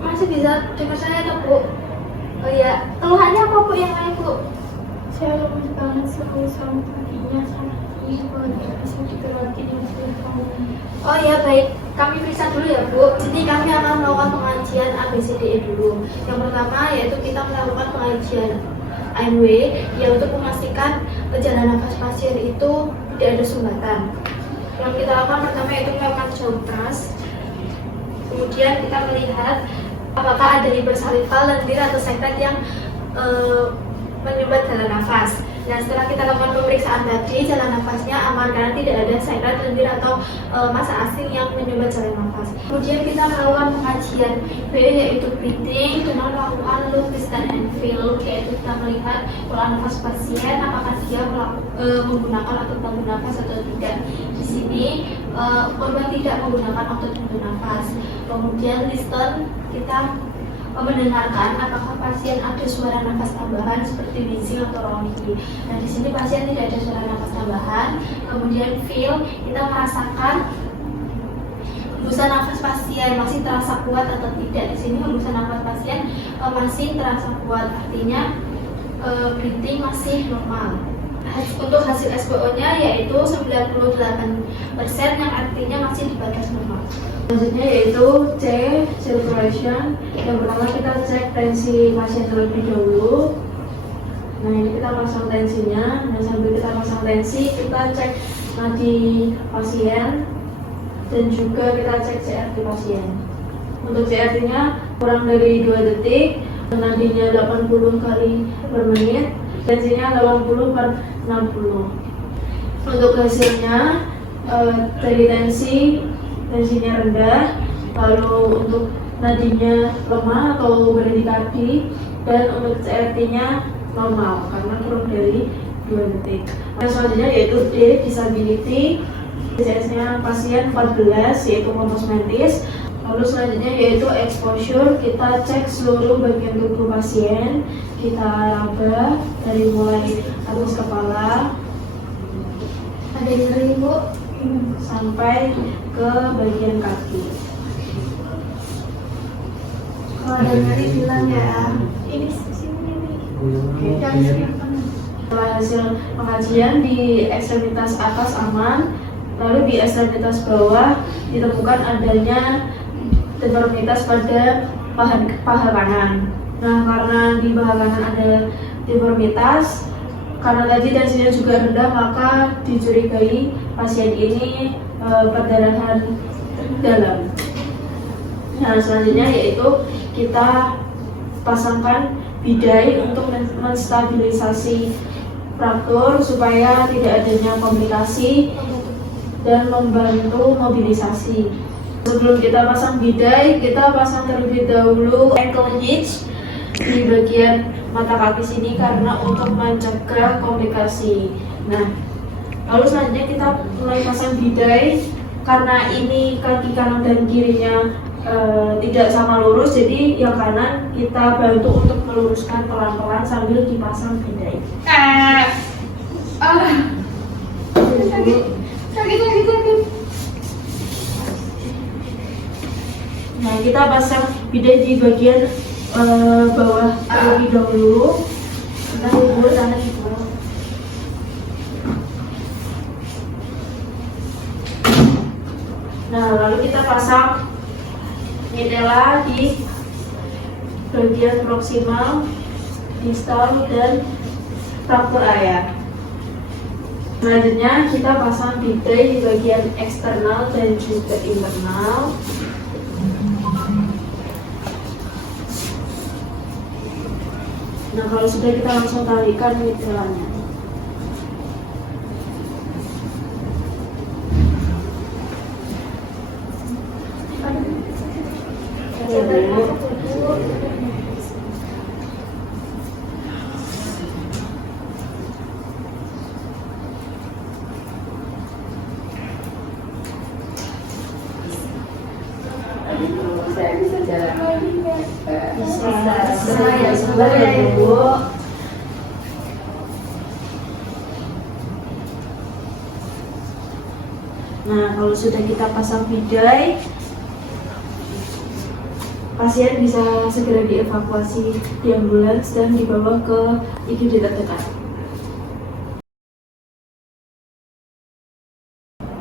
Masih bisa dengar saya tuh Bu? Oh iya, keluhannya apa Bu yang lain Bu? Saya lemes banget sama kakinya sakit, nggak bisa digerakin yang saya. Oh iya baik, kami periksa dulu ya Bu. Jadi kami akan melakukan pengajian ABCDE dulu. Yang pertama yaitu kita melakukan pengajian AMW yang untuk memastikan jalan nafas pasien itu tidak ada sumbatan. Yang kita lakukan pertama yaitu melakukan jauh tras. Kemudian kita melihat apakah ada hipersalival, lendir atau sekret yang menyumbat jalan nafas. Nah, setelah kita lakukan pemeriksaan tadi, jalan nafasnya aman karena tidak ada sekret, lendir atau massa asing yang menyumbat jalan nafas. Kemudian kita melakukan pengajian B yaitu breathing dengan melakukan look, distance, and feel, yaitu kita melihat pola nafas pasien apakah dia menggunakan otot bantu nafas atau tidak. Di sini korban tidak menggunakan otot bantu nafas. Kemudian listen, kita mendengarkan apakah pasien ada suara nafas tambahan seperti wheezing atau ronki. Nah, di sini pasien tidak ada suara nafas tambahan. Kemudian feel, kita merasakan hembusan nafas pasien masih terasa kuat atau tidak. Di sini hembusan nafas pasien masih terasa kuat, artinya breathing masih normal. Untuk hasil SPO-nya yaitu 98%, yang artinya masih di batas normal. Selanjutnya yaitu C, circulation. Yang pertama kita cek tensi pasien terlebih dahulu. Nah, ini kita pasang tensinya. Nah, sambil kita pasang tensi, kita cek nadi pasien dan juga kita cek CRT pasien. Untuk CRT-nya kurang dari 2 detik, nadinya 80 kali per menit, tensinya 80 per 60. Untuk hasilnya dari tensinya rendah, lalu untuk nadinya lemah atau berdikadi, dan untuk CRT-nya normal karena kurang dari 2 detik. Selanjutnya yaitu D, disability. DCS-nya pasien 14 yaitu kompos mentis. Lalu selanjutnya yaitu exposure, kita cek seluruh bagian tubuh pasien, kita raba dari mulai atas kepala, ada nyeri Bu, sampai ke bagian kaki. Kalau ada nyeri bilang ya. Ini sini nih. Oke. Setelah hasil pengajian di ekstremitas atas aman, lalu di ekstremitas bawah ditemukan adanya deformitas pada paha kanan. Nah, karena di paha kanan ada deformitas, karena tadi tensinya juga rendah, maka dicurigai pasien ini perdarahan dalam. Nah, selanjutnya yaitu kita pasangkan bidai untuk menstabilisasi fraktur supaya tidak adanya komplikasi dan membantu mobilisasi. Sebelum kita pasang bidai, kita pasang terlebih dahulu ankle hitch di bagian mata kaki sini karena untuk mencegah komplikasi. Nah, lalu selanjutnya kita mulai pasang bidai. Karena ini kaki kanan dan kirinya tidak sama lurus, jadi yang kanan kita bantu untuk meluruskan pelan-pelan sambil dipasang bidai. Sakit. Nah, kita pasang bidai di bagian bawah terlebih dahulu. Kita hubur tangan di bawah. Nah, lalu kita pasang medela di bagian proksimal, distal, dan fraktur area. Selanjutnya kita pasang bidai di bagian eksternal dan juga internal. Nah, kalau sudah kita langsung talikan medelanya. Saya bisa jalan lagi nggak? Bisa ya, sabar ya Bu. Nah, kalau sudah kita pasang bidai, pasien bisa segera dievakuasi di ambulans dan dibawa ke IGD terdekat.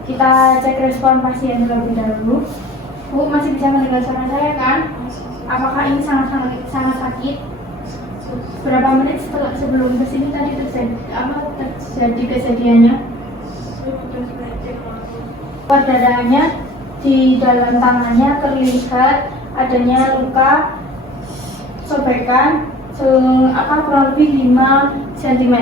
Kita cek respon pasien terlebih dahulu. Bu, masih bisa mendengar suara saya kan? Apakah ini sangat sakit? Berapa menit sebelum kesini tadi terjadi kejadiannya? Perdarahannya di dalam tangannya terlihat adanya luka sobekan kurang lebih 5 cm.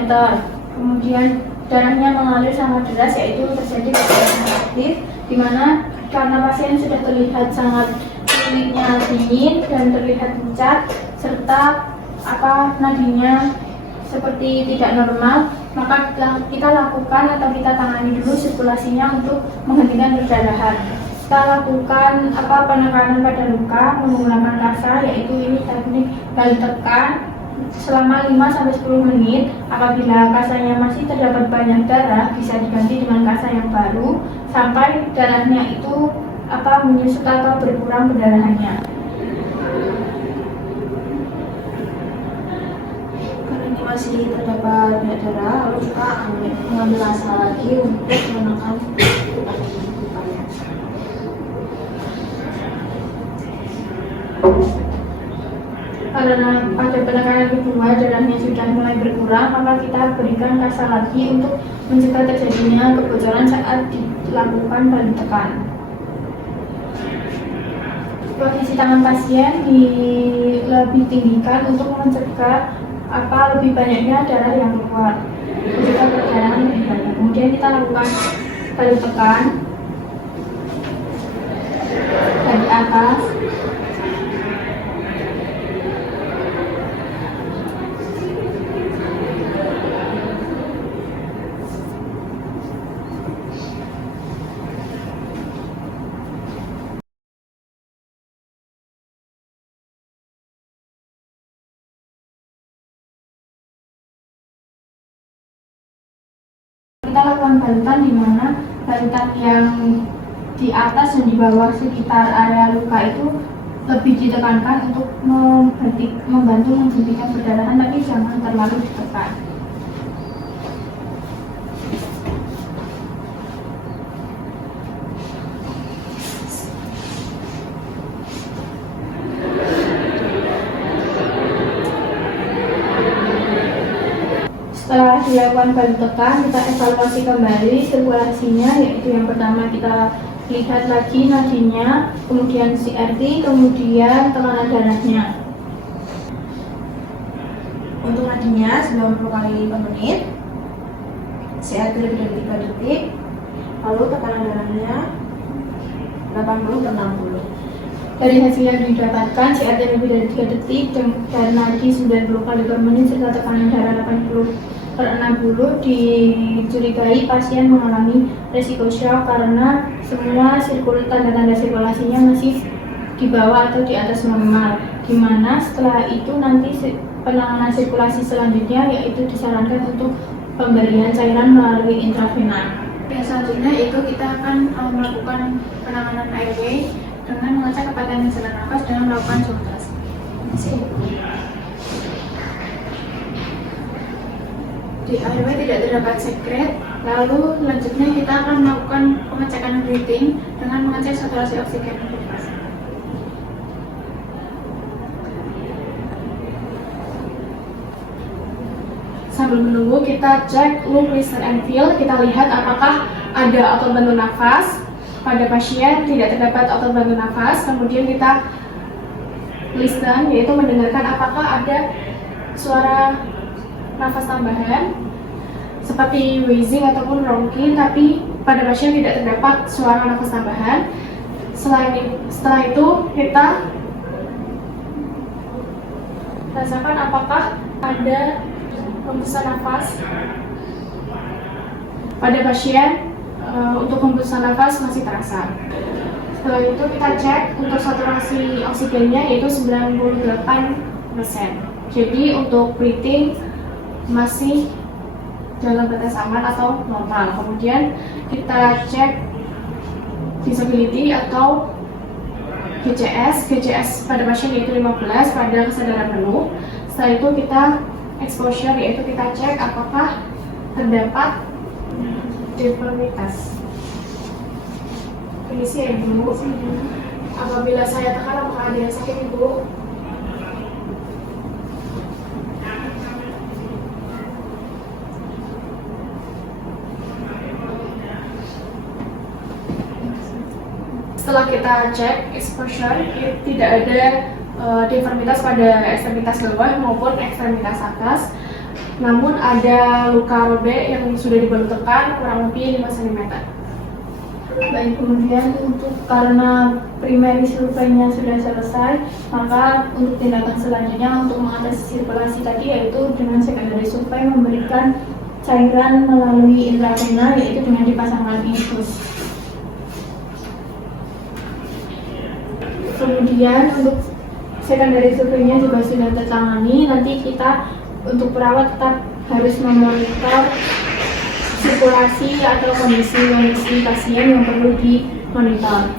Kemudian darahnya mengalir sangat deras, yaitu terjadi kejadian aktif, di mana karena pasien sudah terlihat sangat kulitnya dingin dan terlihat pucat serta nadinya seperti tidak normal, maka kita lakukan atau kita tangani dulu sirkulasinya untuk menghentikan perdarahan. Kita lakukan penekanan pada luka menggunakan kasa, yaitu ini teknik balik tekan selama 5-10 menit. Apabila kasanya masih terdapat banyak darah, bisa diganti dengan kasa yang baru sampai darahnya itu menyusut atau berkurang perdarahannya. Masih terdapat banyak darah, lalu kita mengambil kasa lagi untuk menekan lukanya. Karena pada penekanan kedua darahnya sudah mulai berkurang, maka kita berikan kasa lagi untuk mencegah terjadinya kebocoran saat dilakukan balik tekan. Posisi tangan pasien lebih tinggikan untuk mencegah lebih banyaknya darah yang keluar, mencegah perdarahan lebih banyak. Kemudian kita lakukan balik tekan dari atas. Kita lakukan balutan, di mana balutan yang di atas dan di bawah sekitar area luka itu lebih ditekankan untuk membantu menghentikan perdarahan, tapi jangan terlalu ditekan. Setelah dilakukan balik tekan, kita evaluasi kembali sirkulasinya, yaitu yang pertama kita lihat lagi nadinya, kemudian CRT, kemudian tekanan darahnya. Untuk nadinya 90 kali per menit, CRT lebih dari 3 detik, lalu tekanan darahnya 80/60. Dari hasil yang didapatkan, CRT lebih dari 3 detik dan nadi 90 kali per menit serta tekanan darah 80/60, dicurigai pasien mengalami resiko shock karena semua tanda-tanda sirkulasinya masih di bawah atau di atas normal, dimana setelah itu nanti penanganan sirkulasi selanjutnya yaitu disarankan untuk pemberian cairan melalui intravena. Yang selanjutnya itu kita akan melakukan penanganan airway dengan mengecek kepadatan saluran nafas dengan melakukan swab test. Di airway tidak terdapat sekret. Lalu selanjutnya kita akan melakukan pengecekan breathing dengan mengecek saturasi oksigen untuk pasien. Sambil menunggu, kita cek lung, listen, and feel. Kita lihat apakah ada otot bantu nafas. Pada pasien tidak terdapat otot bantu nafas. Kemudian kita listen, yaitu mendengarkan apakah ada suara nafas tambahan seperti wheezing ataupun ronking, tapi pada pasien tidak terdapat suara nafas tambahan. Setelah itu kita rasakan apakah ada hembusan nafas pada pasien. Untuk hembusan nafas masih terasa. Setelah itu kita cek untuk saturasi oksigennya, yaitu 98%. Jadi untuk breathing masih dalam batas aman atau normal. Kemudian kita cek visibility atau GCS pada pasien yaitu 15 pada kesadaran penuh. Setelah itu kita exposure, yaitu kita cek apakah terdapat deformitas. Permisi ya Ibu. Apabila saya tekan apakah ada yang sakit Ibu? Setelah kita cek exposure, tidak ada deformitas pada ekstremitas bawah maupun ekstremitas atas. Namun ada luka robek yang sudah dibalut tekan kurang lebih 5 cm. Baik, kemudian karena primary surveinya sudah selesai, maka untuk tindakan selanjutnya untuk mengatasi sirkulasi tadi yaitu dengan secondary survey memberikan cairan melalui intravenal yaitu dengan dipasangkan infus. Kemudian untuk secondary surveinya juga sudah tertangani. Nanti kita untuk perawat tetap harus memonitor sirkulasi atau kondisi pasien yang perlu dimonitor.